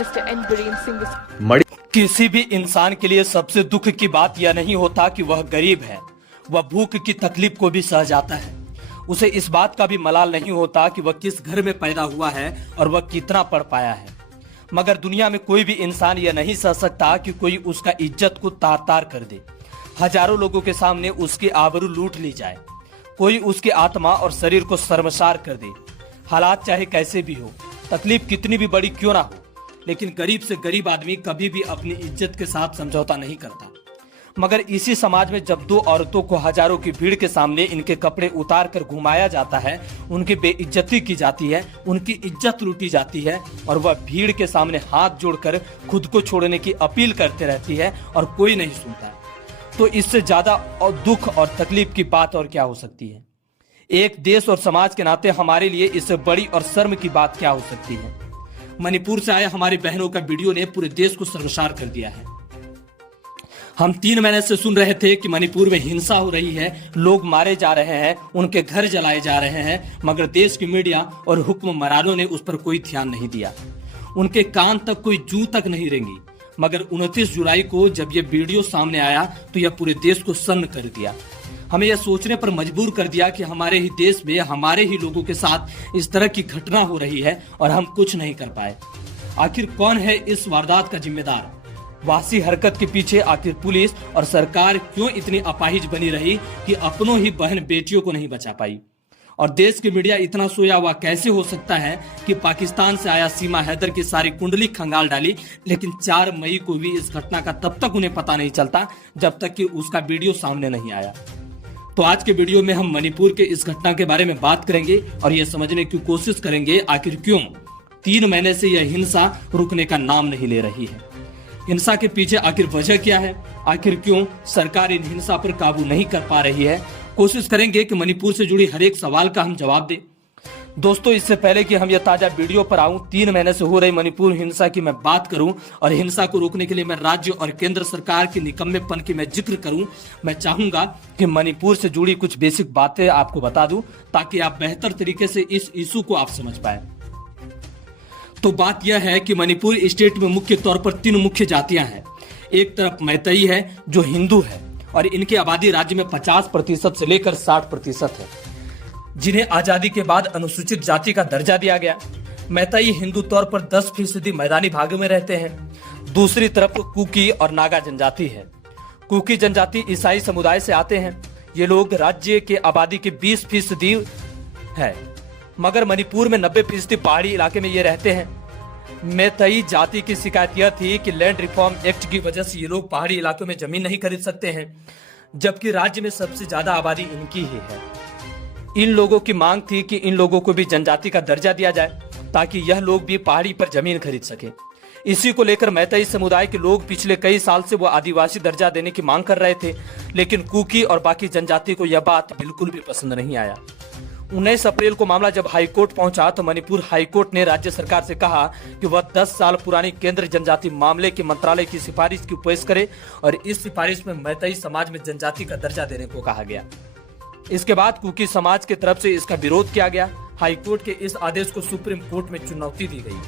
Minister N. Biren Singh was... किसी भी इंसान के लिए सबसे दुख की बात यह नहीं होता कि वह गरीब है, वह भूख की तकलीफ को भी सह जाता है। उसे इस बात का भी मलाल नहीं होता कि वह किस घर में पैदा हुआ है और वह कितना पढ़ पाया है। मगर दुनिया में कोई भी इंसान यह नहीं सह सकता कि कोई उसका इज्जत को तार तार कर दे, हजारों लोगों के सामने उसकी आबरू लूट ली जाए, कोई उसकी आत्मा और शरीर को शर्मसार कर दे। हालात चाहे कैसे भी हो, तकलीफ कितनी भी बड़ी क्यों ना हो, लेकिन गरीब से गरीब आदमी कभी भी अपनी इज्जत के साथ समझौता नहीं करता। मगर इसी समाज में जब दो औरतों को हजारों की भीड़ के सामने इनके कपड़े उतार कर घुमाया जाता है, उनकी बेइज्जती की जाती है, उनकी इज्जत लूटी जाती है और वह भीड़ के सामने हाथ जोड़कर खुद को छोड़ने की अपील करते रहती है और कोई नहीं सुनता है, तो इससे ज्यादा दुख और तकलीफ की बात और क्या हो सकती है। एक देश और समाज के नाते हमारे लिए इससे बड़ी और शर्म की बात क्या हो सकती है। मणिपुर से आए हमारी बहनों का वीडियो ने पूरे देश को शर्मसार कर दिया है। हम 3 महीने से सुन रहे थे कि मणिपुर में हिंसा हो रही है, लोग मारे जा रहे हैं, उनके घर जलाए जा रहे हैं, मगर देश की मीडिया और हुक्मरानों ने उस पर कोई ध्यान नहीं दिया। उनके कान तक कोई जू तक नहीं रेंगी। मगर 29 जुलाई को जब यह वीडियो सामने आया तो यह पूरे देश को सन्न कर दिया। हमें यह सोचने पर मजबूर कर दिया कि हमारे ही देश में हमारे ही लोगों के साथ इस तरह की घटना हो रही है और हम कुछ नहीं कर पाए। आखिर कौन है इस वारदात का जिम्मेदार? वासी हरकत के पीछे आखिर पुलिस और सरकार क्यों इतनी अपाहिज बनी रही कि अपनों ही बहन बेटियों को नहीं बचा पाई? और देश की मीडिया इतना सोया हुआ कैसे हो सकता है कि पाकिस्तान से आया सीमा हैदर की सारी कुंडली खंगाल डाली, लेकिन 4 मई को भी इस घटना का तब तक उन्हें पता नहीं चलता जब तक कि उसका वीडियो सामने नहीं आया। तो आज के वीडियो में हम मणिपुर के इस घटना के बारे में बात करेंगे और यह समझने की कोशिश करेंगे आखिर क्यों 3 महीने से यह हिंसा रुकने का नाम नहीं ले रही है। हिंसा के पीछे आखिर वजह क्या है, आखिर क्यों सरकार इन हिंसा पर काबू नहीं कर पा रही है। कोशिश करेंगे कि मणिपुर से जुड़ी हर एक सवाल का हम जवाब दें। दोस्तों, इससे पहले कि हम यह ताजा वीडियो पर आऊं, 3 महीने से हो रही मणिपुर हिंसा की मैं बात करूं और हिंसा को रोकने के लिए मैं राज्य और केंद्र सरकार के निकम्मेपन की मैं जिक्र करूं, मैं चाहूंगा कि मणिपुर से जुड़ी कुछ बेसिक बातें आपको बता दूं ताकि आप बेहतर तरीके से इस इशू को आप समझ पाए। तो बात यह है कि मणिपुर स्टेट में मुख्य तौर पर 3 मुख्य जातियां हैं। एक तरफ मैतेई है जो हिंदू है और इनकी आबादी राज्य में 50% से लेकर 60% है, जिन्हें आजादी के बाद अनुसूचित जाति का दर्जा दिया गया। मैतेई हिंदू तौर पर 10% मैदानी भागों में रहते हैं। दूसरी तरफ कुकी और नागा जनजाति है। कुकी जनजाति ईसाई समुदाय से आते हैं। ये लोग राज्य के आबादी के 20% है, मगर मणिपुर में 90% पहाड़ी इलाके में ये रहते हैं। मैतेई जाति की शिकायत यह थी कि लैंड रिफॉर्म एक्ट की वजह से ये लोग पहाड़ी इलाकों में जमीन नहीं खरीद सकते हैं, जबकि राज्य में सबसे ज्यादा आबादी इनकी ही है। इन लोगों की मांग थी कि इन लोगों को भी जनजाति का दर्जा दिया जाए ताकि यह लोग भी पहाड़ी पर जमीन खरीद सके। इसी को लेकर मैतेई समुदाय के लोग पिछले कई साल से वो आदिवासी दर्जा देने की मांग कर रहे थे, लेकिन कुकी और बाकी जनजाति को यह बात बिल्कुल भी पसंद नहीं आया। 19 अप्रैल को मामला जब हाईकोर्ट पहुंचा तो मणिपुर हाईकोर्ट ने राज्य सरकार से कहा कि वह 10 साल पुरानी केंद्र जनजाति मामले के मंत्रालय की सिफारिश की पेश करे और इस सिफारिश में मैतेई समाज में जनजाति का दर्जा देने को कहा गया। इसके बाद कुकी समाज की तरफ से इसका विरोध किया गया। हाईकोर्ट के इस आदेश को सुप्रीम कोर्ट में चुनौती दी गई।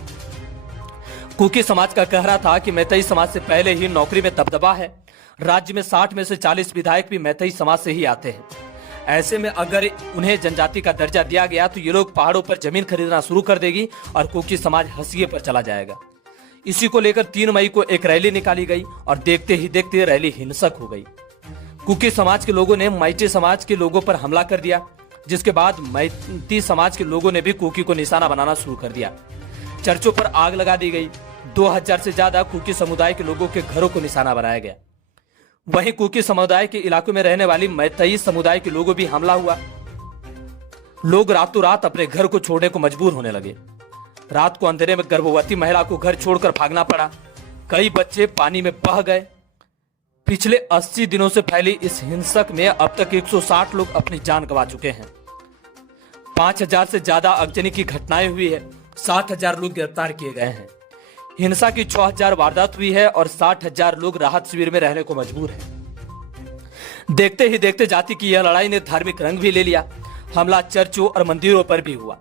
कुकी समाज का कहना था कि मैतेई समाज से पहले ही नौकरी में दबदबा है। राज्य में 60 में से 40 विधायक भी मैतेई समाज से ही आते हैं। ऐसे में अगर उन्हें जनजाति का दर्जा दिया गया तो ये लोग पहाड़ों पर जमीन खरीदना शुरू कर देगी और कुकी समाज हंसिए पर चला जाएगा। इसी को लेकर 3 मई को एक रैली निकाली गई और देखते ही देखते रैली हिंसक हो गई। कुकी समाज के लोगों ने मैतेई समाज के लोगों पर हमला कर दिया, जिसके बाद मैतेई समाज के लोगों ने भी कुकी को निशाना बनाना शुरू कर दिया। चर्चों पर आग लगा दी गई। 2000 से ज्यादा कुकी समुदाय के लोगों के घरों को निशाना बनाया गया। वहीं कुकी समुदाय के इलाकों में रहने वाली मैतेई समुदाय के लोगों भी हमला हुआ। लोग रातों रात अपने घर को छोड़ने को मजबूर होने लगे। रात को अंधेरे में गर्भवती महिला को घर छोड़कर भागना पड़ा। कई बच्चे पानी में बह गए। पिछले 80 दिनों से फैली इस हिंसक में अब तक 160 लोग अपनी जान गंवा चुके हैं। 5000 से ज्यादा आगजनी की घटनाएं हुई है। 7000 लोग गिरफ्तार किए गए हैं। हिंसा की 6000 वारदात हुई है और 60,000 लोग राहत शिविर में रहने को मजबूर हैं। देखते ही देखते जाति की यह लड़ाई ने धार्मिक रंग भी ले लिया। हमला चर्चों और मंदिरों पर भी हुआ।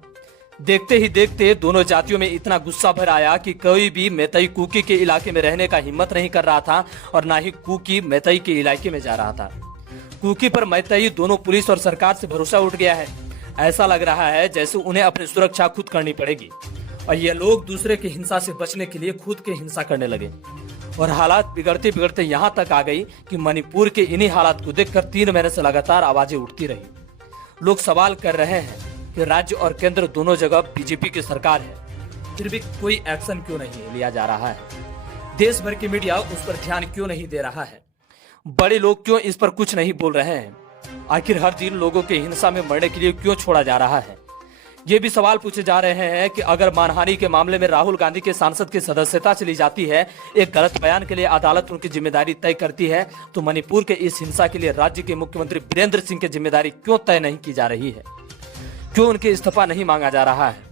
देखते ही देखते दोनों जातियों में इतना गुस्सा भर आया कि कोई भी मैतई कुकी के इलाके में रहने का हिम्मत नहीं कर रहा था और ना ही कुकी मैतई के इलाके में जा रहा था। कुकी पर मैतई दोनों पुलिस और सरकार से भरोसा उठ गया है। ऐसा लग रहा है जैसे उन्हें अपनी सुरक्षा खुद करनी पड़ेगी और ये लोग दूसरे की हिंसा से बचने के लिए खुद की हिंसा करने लगे और हालात बिगड़ते बिगड़ते यहाँ तक आ गई कि मणिपुर के इन्हीं हालात को देखकर 3 महीने से लगातार आवाजें उठती रही। लोग सवाल कर रहे हैं कि राज्य और केंद्र दोनों जगह बीजेपी की सरकार है, फिर भी कोई एक्शन क्यों नहीं लिया जा रहा है? देश भर की मीडिया उस पर ध्यान क्यों नहीं दे रहा है? बड़े लोग क्यों इस पर कुछ नहीं बोल रहे हैं? आखिर हर दिन लोगों के हिंसा में मरने के लिए क्यों छोड़ा जा रहा है? ये भी सवाल पूछे जा रहे हैं कि अगर मानहानि के मामले में राहुल गांधी के सांसद की सदस्यता चली जाती है, एक गलत बयान के लिए अदालत उनकी जिम्मेदारी तय करती है, तो मणिपुर के इस हिंसा के लिए राज्य के मुख्यमंत्री बीरेंद्र सिंह की जिम्मेदारी क्यों तय नहीं की जा रही है? क्यों उनके इस्तीफा नहीं मांगा जा रहा है?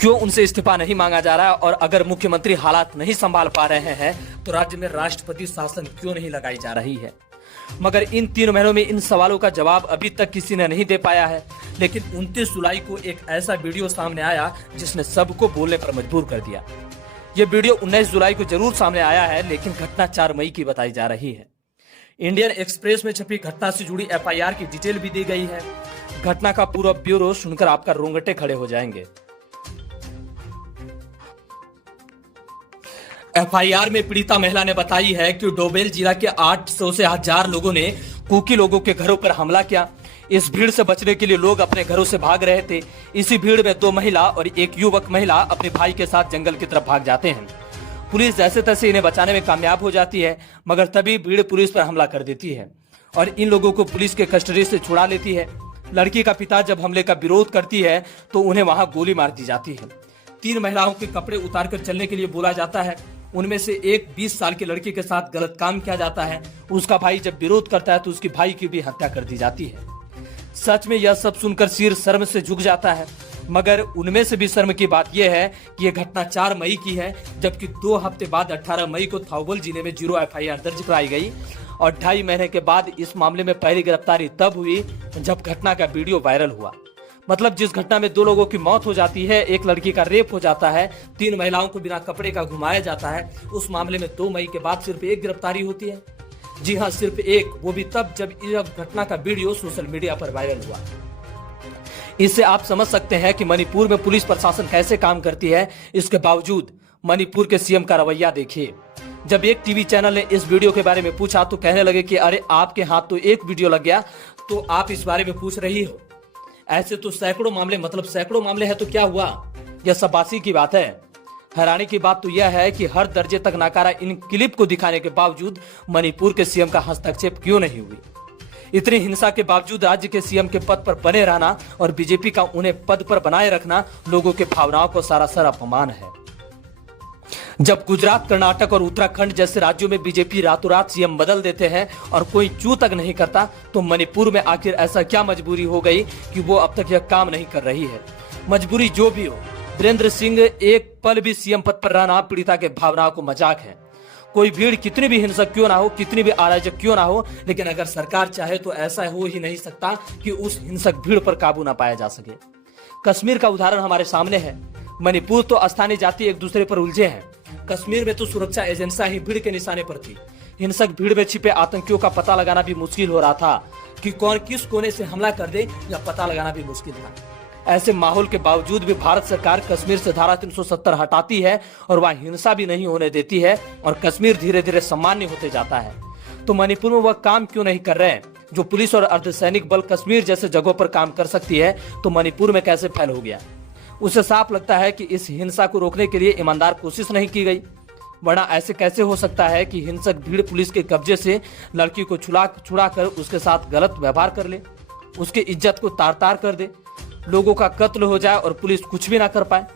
क्यों उनसे इस्तीफा नहीं मांगा जा रहा है? और अगर मुख्यमंत्री हालात नहीं संभाल पा रहे हैं तो राज्य में राष्ट्रपति शासन क्यों नहीं लगाई जा रही है? मगर इन 3 महीनों में इन सवालों का जवाब अभी तक किसी ने नहीं दे पाया है। लेकिन 29 जुलाई को एक ऐसा वीडियो सामने आया जिसने सबको बोलने पर मजबूर कर दिया। यह वीडियो 19 जुलाई को जरूर सामने आया है, लेकिन घटना 4 मई की बताई जा रही है। इंडियन एक्सप्रेस में छपी घटना से जुड़ी FIR की डिटेल भी दी गई है। घटना का पूरा ब्यूरो सुनकर आपका रोंगटे खड़े हो जाएंगे। FIR में पीड़िता महिला ने बताई है कि डोबेल जिला के 800 से 1000 लोगों ने कुकी लोगों के घरों पर हमला किया। इस भीड़ से बचने के लिए लोग अपने घरों से भाग रहे थे। इसी भीड़ में 2 महिला और एक युवक महिला अपने भाई के साथ जंगल की तरफ भाग जाते हैं। पुलिस जैसे तैसे इन्हें बचाने में कामयाब हो जाती है, मगर तभी भीड़ पुलिस पर हमला कर देती है और इन लोगों को पुलिस के कस्टडी से छुड़ा लेती है। लड़की का पिता जब हमले का विरोध करती है तो उन्हें वहां गोली मार दी जाती है। 3 महिलाओं के कपड़े उतारकर चलने के लिए बोला जाता है। उनमें से एक 20 साल की लड़की के साथ गलत काम किया जाता है। उसका भाई जब विरोध करता है तो उसकी भाई की भी हत्या कर दी जाती है। सच में यह सब सुनकर सिर शर्म से झुक जाता है, मगर उनमें से भी शर्म की बात यह है कि यह घटना 4 मई की है, जबकि 2 हफ्ते बाद 18 मई को थाउबल जिले में 0 FIR दर्ज कराई गई और 2.5 महीने के बाद इस मामले में पहली गिरफ्तारी तब हुई जब घटना का वीडियो वायरल हुआ। मतलब जिस घटना में 2 लोगों की मौत हो जाती है, एक लड़की का रेप हो जाता है, 3 महिलाओं को बिना कपड़े का घुमाया जाता है, उस मामले में 2 मई के बाद सिर्फ 1 गिरफ्तारी होती है। जी हाँ, सिर्फ 1, वो भी तब जब इस घटना का वीडियो सोशल मीडिया पर वायरल हुआ। इससे आप समझ सकते हैं कि मणिपुर में पुलिस प्रशासन कैसे काम करती है। इसके बावजूद मणिपुर के CM का रवैया देखिए। जब एक टीवी चैनल ने इस वीडियो के बारे में पूछा तो कहने लगे कि अरे आपके हाथ तो एक वीडियो लग गया तो आप इस बारे में पूछ रही हो। ऐसे तो सैकड़ों मामले हैं तो क्या हुआ? यह सब बासी की बात है। हैरानी की बात तो यह है कि हर दर्जे तक नकारा इन क्लिप को दिखाने के बावजूद मणिपुर के CM का हस्तक्षेप क्यों नहीं हुई? इतनी हिंसा के बावजूद राज्य के CM के पद पर बने रहना और बीजेपी का उन्हें पद पर बनाए रखना लोगों के भावनाओं को सरासर अपमान है। जब गुजरात, कर्नाटक और उत्तराखंड जैसे राज्यों में बीजेपी रातों रात CM बदल देते हैं और कोई चू तक नहीं करता, तो मणिपुर में आखिर ऐसा क्या मजबूरी हो गई कि वो अब तक यह काम नहीं कर रही है? मजबूरी जो भी हो, बीरेंद्र सिंह एक पल भी CM पद पर रहना पीड़िता के भावनाओं को मजाक है। कोई भीड़ कितनी भी हिंसक क्यों ना हो, कितनी भी अराजक क्यों ना हो, लेकिन अगर सरकार चाहे तो ऐसा हो ही नहीं सकता कि उस हिंसक भीड़ पर काबू ना पाया जा सके। कश्मीर का उदाहरण हमारे सामने है। मणिपुर तो स्थानीय जाति एक दूसरे पर उलझे हैं। कश्मीर में तो सुरक्षा एजेंसियां ही भीड़ के निशाने पर थी। हिंसक भीड़ में छिपे आतंकियों का पता लगाना भी मुश्किल हो रहा था कि कौन किस कोने से हमला कर दे, यह पता लगाना भी मुश्किल था। ऐसे माहौल के बावजूद भी भारत सरकार कश्मीर से धारा 370 हटाती है और वह हिंसा भी नहीं होने देती है और कश्मीर धीरे धीरे सामान्य होते जाता है। तो मणिपुर में वह काम क्यों नहीं कर रहे हैं जो पुलिस और अर्धसैनिक बल कश्मीर जैसे जगहों पर काम कर सकती है, तो मणिपुर में कैसे फैल हो गया? उसे साफ लगता है कि इस हिंसा को रोकने के लिए ईमानदार कोशिश नहीं की गई, वरना ऐसे कैसे हो सकता है कि हिंसक भीड़ पुलिस के कब्जे से लड़की को छुड़ा कर उसके साथ गलत व्यवहार कर ले, उसकी इज्जत को तार तार कर दे, लोगों का कत्ल हो जाए और पुलिस कुछ भी ना कर पाए।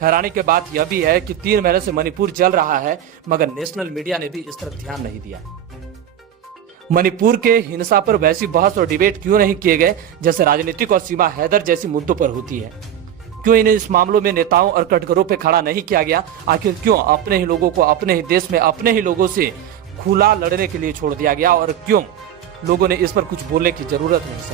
हैरानी की बात यह भी है कि 3 महीने से मणिपुर जल रहा है, मगर नेशनल मीडिया ने भी इस तरफ ध्यान नहीं दिया। मणिपुर के हिंसा पर वैसी बहस और डिबेट क्यों नहीं किए गए जैसे राजनीतिक और सीमा हैदर जैसी मुद्दों पर होती है? क्यों इन्हें इस मामलों में नेताओं और कटघरों पे खड़ा नहीं किया गया? आखिर क्यों अपने ही लोगों को अपने ही देश में अपने ही लोगों से खुला लड़ने के लिए छोड़ दिया गया और क्यों लोगों ने इस पर कुछ बोलने की जरूरत नहीं समझी?